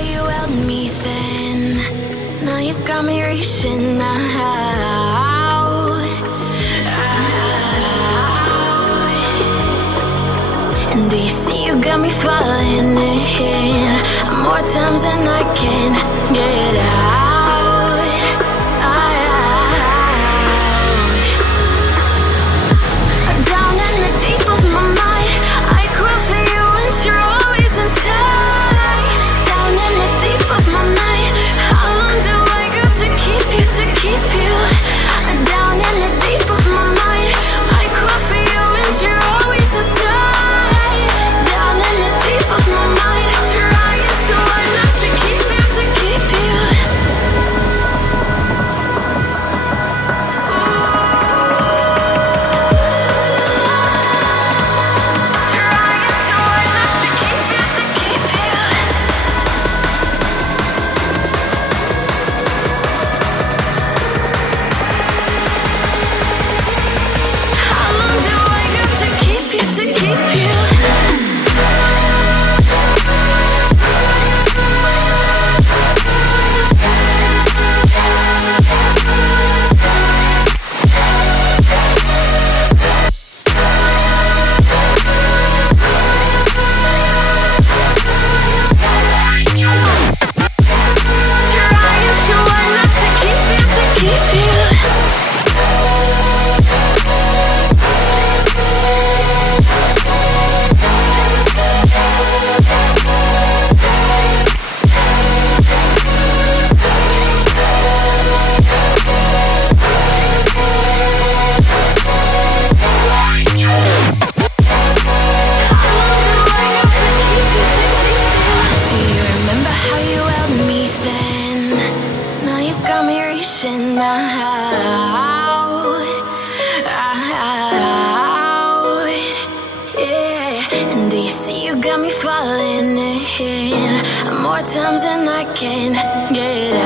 you held me then. Now you got me reaching out. And do you see you got me falling in more times than I can get out. Down in the deep of my mind, I crawl for you and you're always inside. Down in the deep of my mind, how long do I got to keep you, to keep you? Down in the deep of my mind, I crawl for you and you're always inside. Down in the deep of my mind, trying so hard not to keep you, to keep you. Times and I can't get